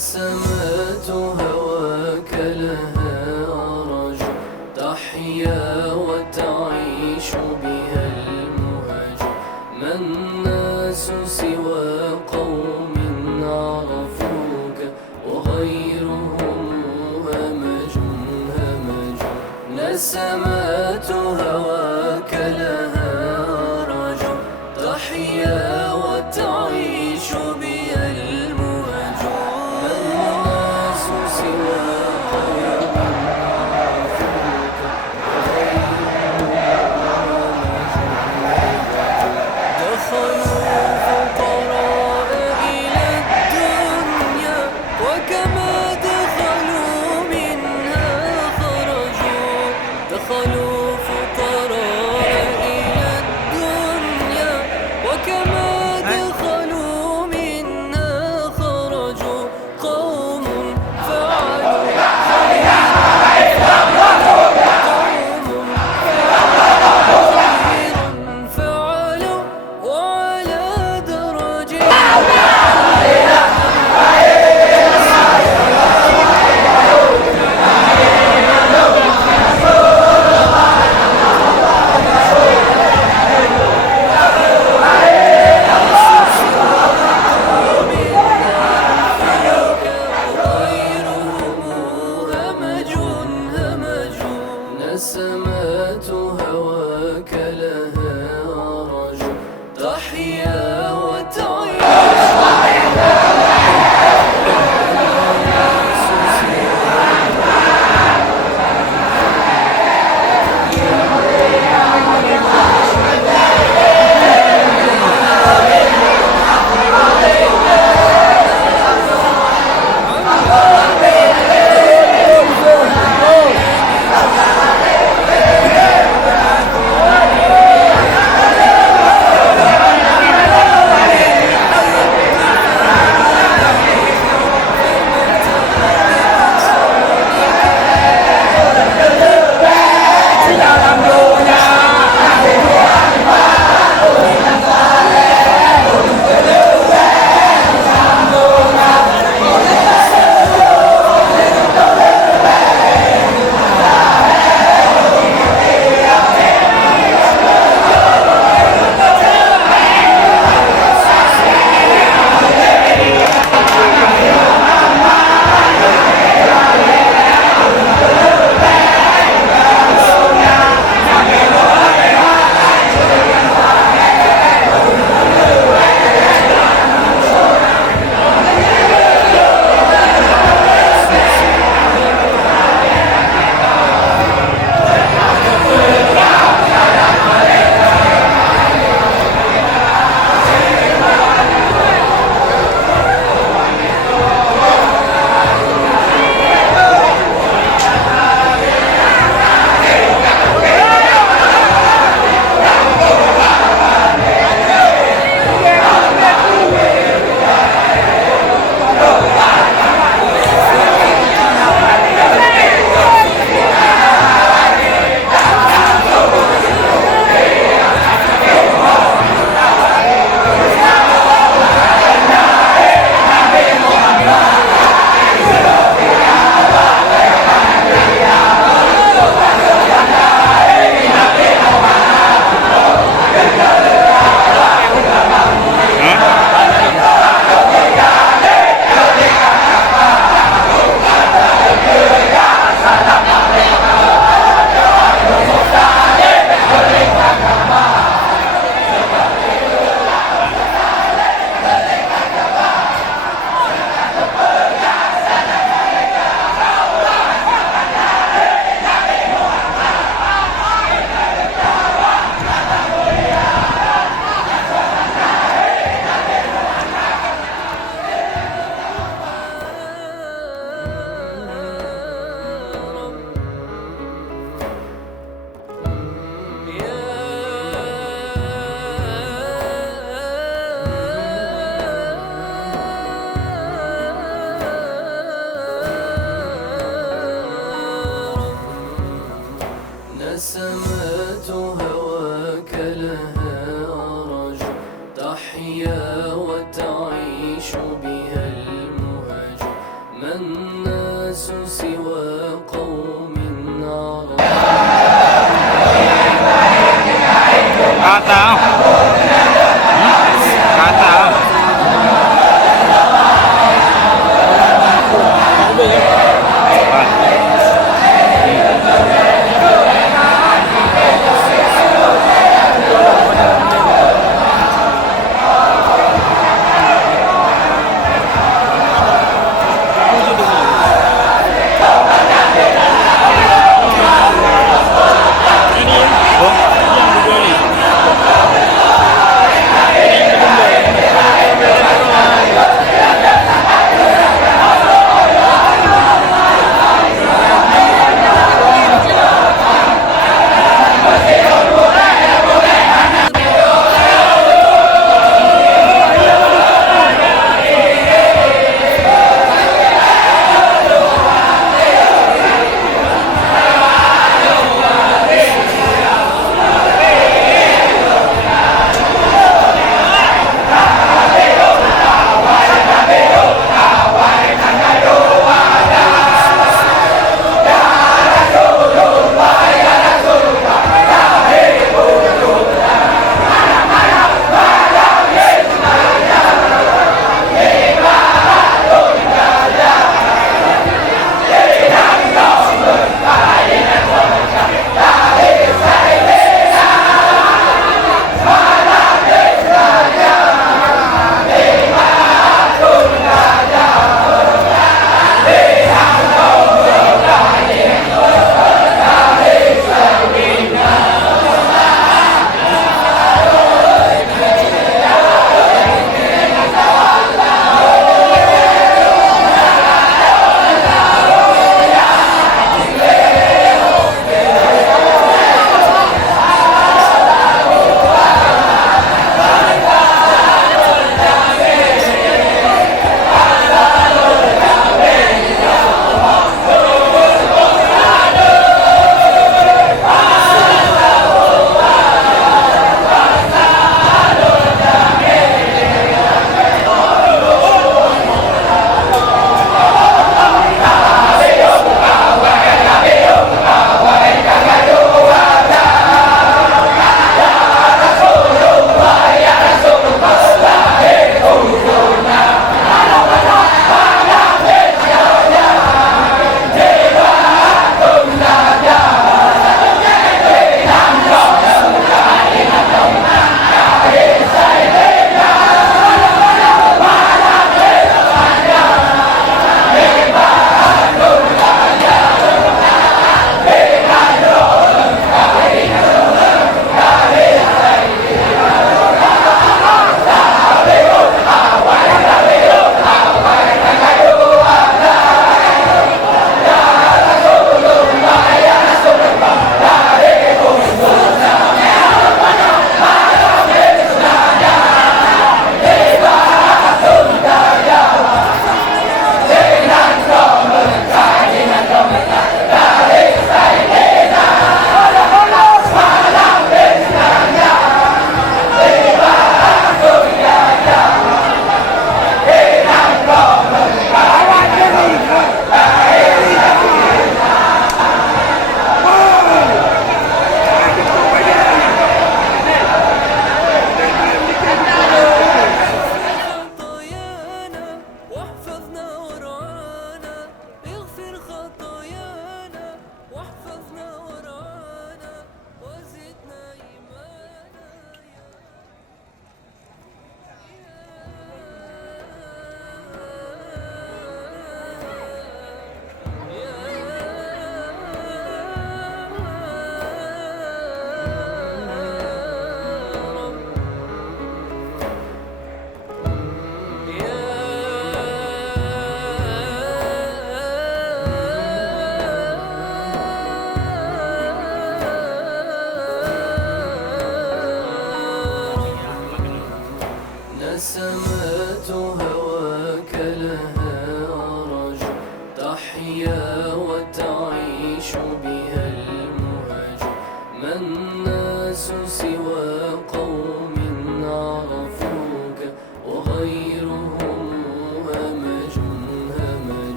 نسمات هواك لها أرج، تحيا وتعيش بها المهج. ما الناس سوى قوم عرفوك وغيرهم همج همج. نسمات هواك لها أرج، تحيا وتعيش بها المهج. ما الناس سوى قوم عرفوك وغيرهم دخلوا فقراء إلى الدنيا، وكما دخلوا منها خرجوا. دخلوا ما الناس سوى قوم عرب. Kata kata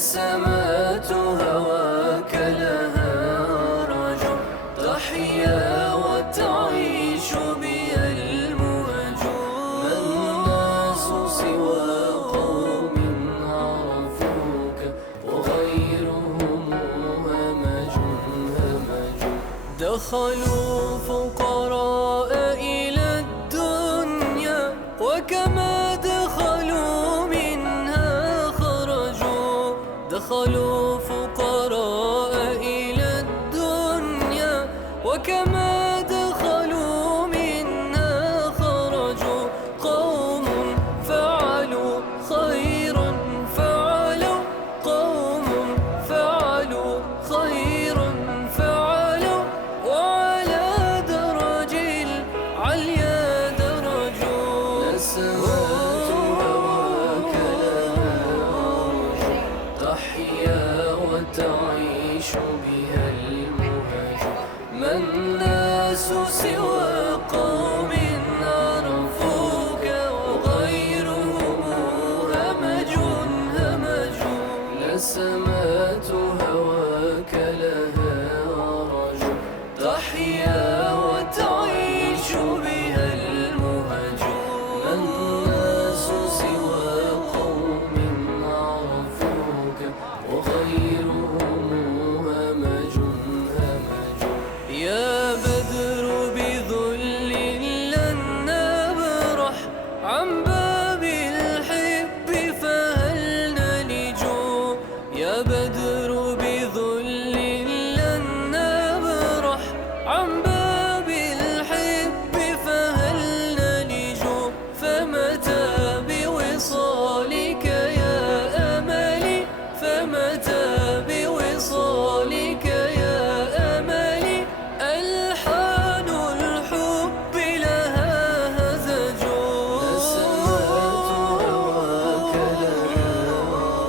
نسمات هواك لها رجع تحيا وتعيش بها المهج. ما الناس سوى قوم عرفوك وغيرهم همج همج. دخلوا فقراء إلى الدنيا وكما دخلوا منها خرجوا. دخلوا فقراء إلى الدنيا وكما دخلوا منها خرجوا. قوم فعلوا خيرا فعلوا، قوم فعلوا خيرا فعلوا، وعلى درج العليا درجوا. نسمات هواك لها رجع تحيا وتعيش بها المهج. ما الناس سوى قوم عرفوك وغيرهم همج همج. نسمات هواك لها رجع تحيا وتعيش بها المهج. ما الناس سوى قوم عرفوك وغيرهم همج همج. يا بدر بذل لن نبرح عن باب الحب فهل نلج. يا بدر بذل لن نبرح عن باب الحب فهل نلج. فمتى بوصالك يا أملي، فمتى بوصالك يا أملي، ألحان الحب لها هزج. نسمات هواك لها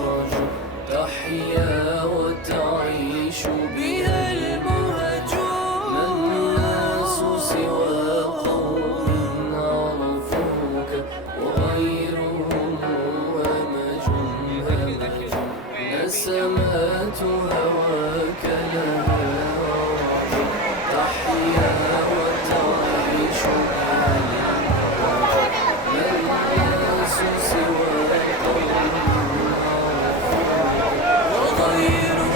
رجع تحيا وتعيش بها المهج. ما الناس سوى قوم عرفوك وغيرهم همج همج. نسمات هواك لها رجع تحيا وتعيش بها المهج. ما الناس سوى قوم عرفوك وغيرهم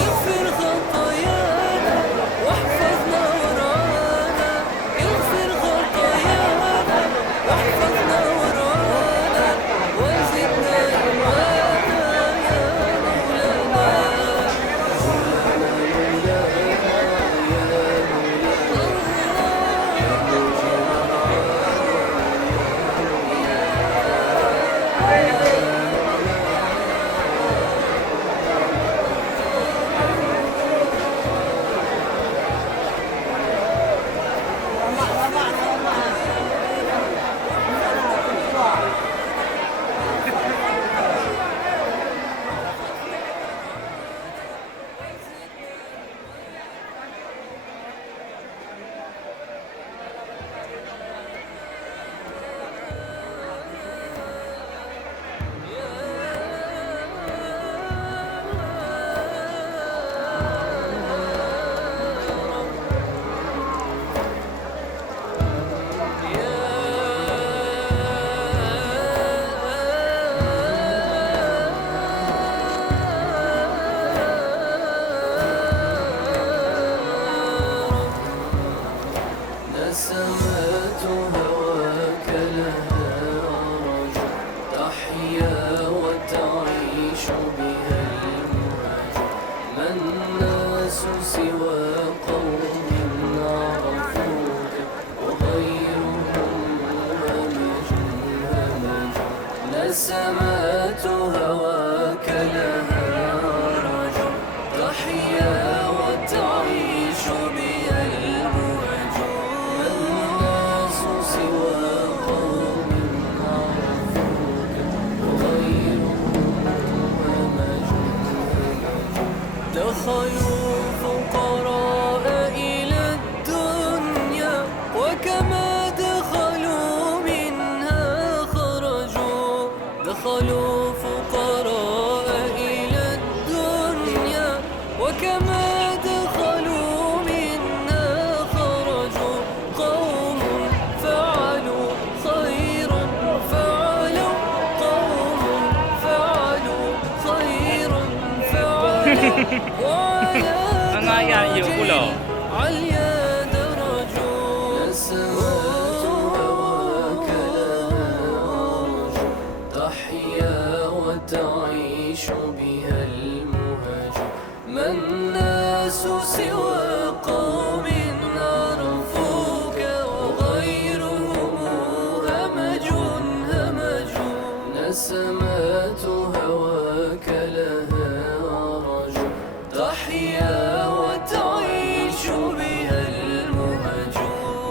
اغفر خطايانا واحفظنا ورانا. اغفر خطايانا واحفظنا ورانا، وزدنا إيمانا يا مولانا. نسمات هواك لها رجع تحيا وتعيش بها المهج. ما الناس سوى قوم عرفوك وغيرهم همج همج. نسمات هواك لها رجع تحيا وتعيش بها المهج. الأولى. عليا درجوا نسمات هواك لها أرجو تحيا وتعيش بها المهج. ما الناس سوى قوم عرفوك وغيرهم همج همج. نسمات هواك لها أرجو تحيا وتعيش بها المهج.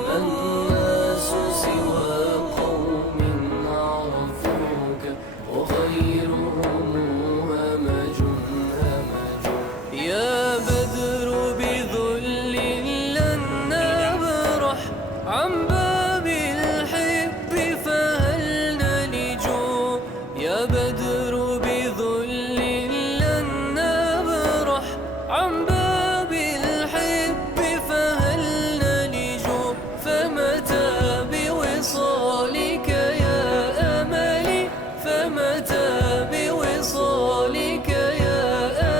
ما الناس سوى قوم عرفوك وغيرهم همج همج. يا بدر بذل لن نبرح عن باب الحب فهل نلج. يا بدر بذل لن نبرح عن باب الحب فهل نلج. فمتى بوصالك يا أملي فمتى بوصالك يا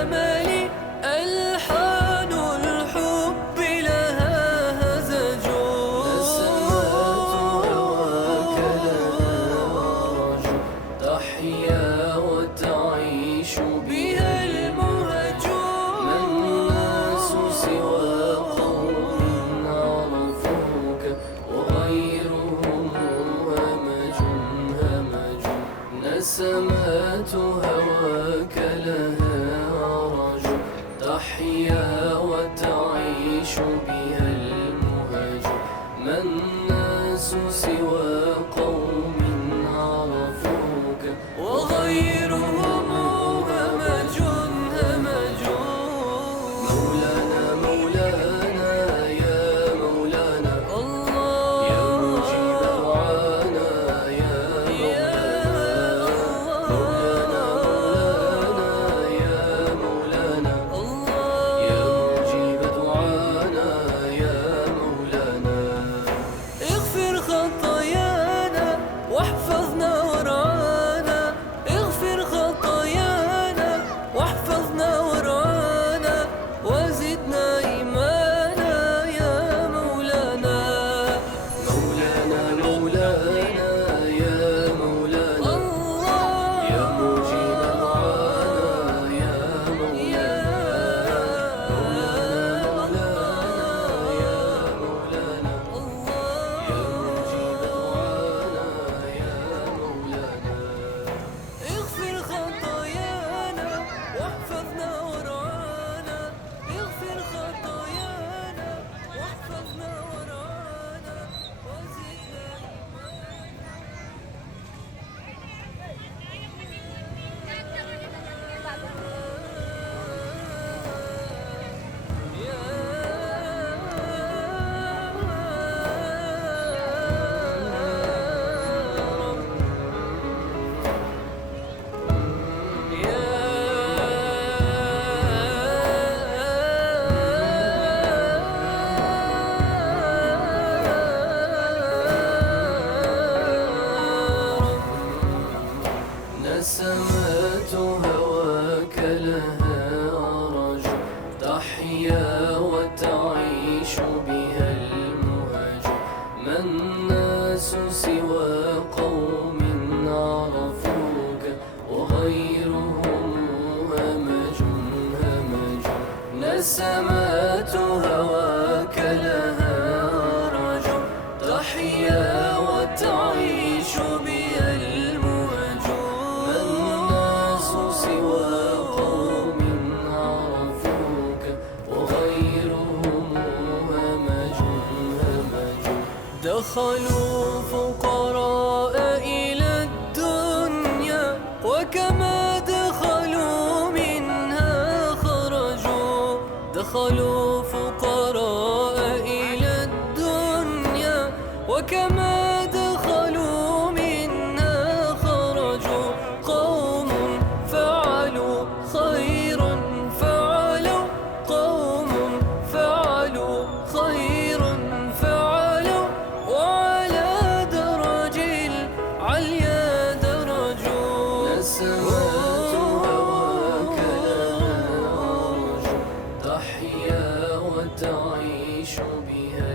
أملي. ألحان الحب لها هزج. نسمات هواك لها أرجو تحيا وتعيش بها المهج. ما الناس سوى قوم عرفوك وغيرهم همج همج. نسمات هواك لها أرجو تحيا وتعيش بها المهج. ما الناس سوى قوم عرفوك وغيرهم همج همج. مولانا مولانا يا مولانا الله يا مجيب دعانا يا مولانا. مولانا يا مولانا الله يا مجيب دعانا يا مولانا. اغفر خطايانا واحفظنا ورعانا. اغفر خطايانا واحفظنا ورعانا وزدنا إيمانا يا مولانا. مولانا مولانا يا مولانا الله يا مجيب دعانا يا مولانا. مولانا يا مولانا الله يا مجيب دعانا يا مولانا. اغفر خطايانا واحفظنا ورعانا. اغفر خطايانا واحفظنا ورعانا وزدنا نسمات هواك لها أرجو تحيا وتعيش بها المهج. ما الناس سوى قوم عرفوك وغيرهم همج همج. نسمات هواك لها أرجو تحيا وتعيش بها المهج. ما الناس سوى قوم عرفوك وغيرهم همج همج. دخلوا فقراء إلى الدنيا وكما دخلوا منها خرجوا. دخلوا فقراء إلى الدنيا وكما دخلوا منها خرجوا. قوم فعلوا خيرا فعلوا قوم فعلوا خيرا فعلوا وعلى درج العليا درجوا. نسمات هواك لها أرجو تحيا وتعيش بها